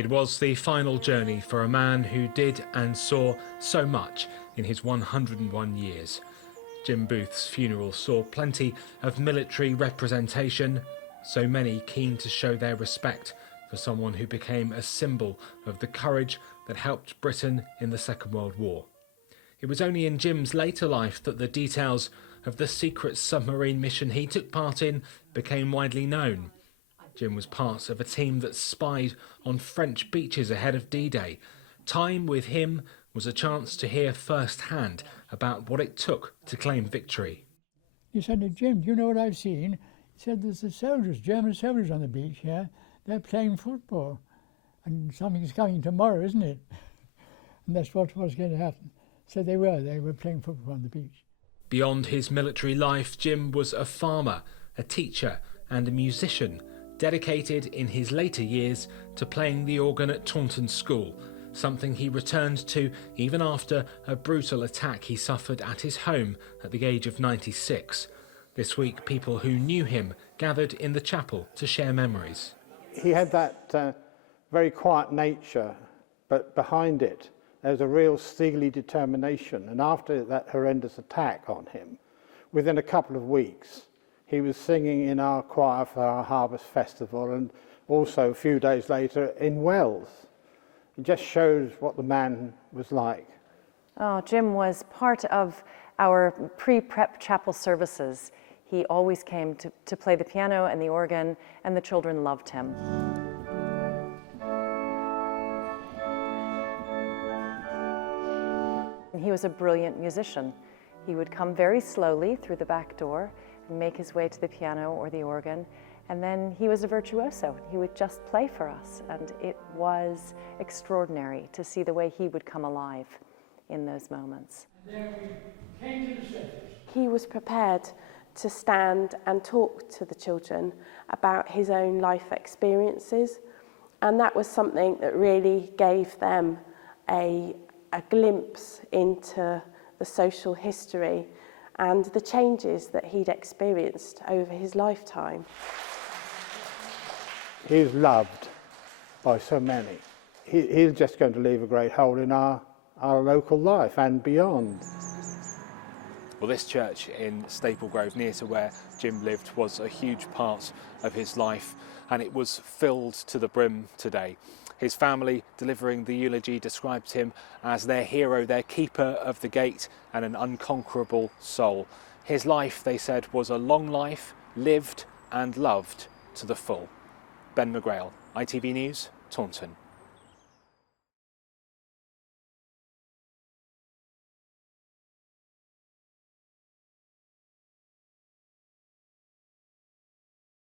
It was the final journey for a man who did and saw so much in his 101 years. Jim Booth's funeral saw plenty of military representation, so many keen to show their respect for someone who became a symbol of the courage that helped Britain in the Second World War. It was only in Jim's later life that the details of the secret submarine mission he took part in became widely known. Jim was part of a team that spied on French beaches ahead of D-Day. Time with him was a chance to hear firsthand about what it took to claim victory. He said to Jim, "Do you know what I've seen?" He said, "There's the soldiers, German soldiers on the beach here. They're playing football. And something's coming tomorrow, isn't it?" And that's what was going to happen. So they were playing football on the beach. Beyond his military life, Jim was a farmer, a teacher and a musician, dedicated in his later years to playing the organ at Taunton School, something he returned to even after a brutal attack he suffered at his home at the age of 96. This week, people who knew him gathered in the chapel to share memories. He had that very quiet nature, but behind it there was a real steely determination. And after that horrendous attack on him, within a couple of weeks, he was singing in our choir for our Harvest Festival, and also a few days later in Wells. It just shows what the man was like. Oh, Jim was part of our pre-prep chapel services. He always came to play the piano and the organ, and the children loved him. And he was a brilliant musician. He would come very slowly through the back door and make his way to the piano or the organ, and then he was a virtuoso. He would just play for us, and it was extraordinary to see the way he would come alive in those moments. He was prepared to stand and talk to the children about his own life experiences, and that was something that really gave them a glimpse into the social history and the changes that he'd experienced over his lifetime. He's loved by so many. He's just going to leave a great hole in our local life and beyond. Well, this church in Staple Grove, near to where Jim lived, was a huge part of his life, and it was filled to the brim today. His family, delivering the eulogy, described him as their hero, their keeper of the gate, and an unconquerable soul. His life, they said, was a long life, lived and loved to the full. Ben McGrail, ITV News, Taunton.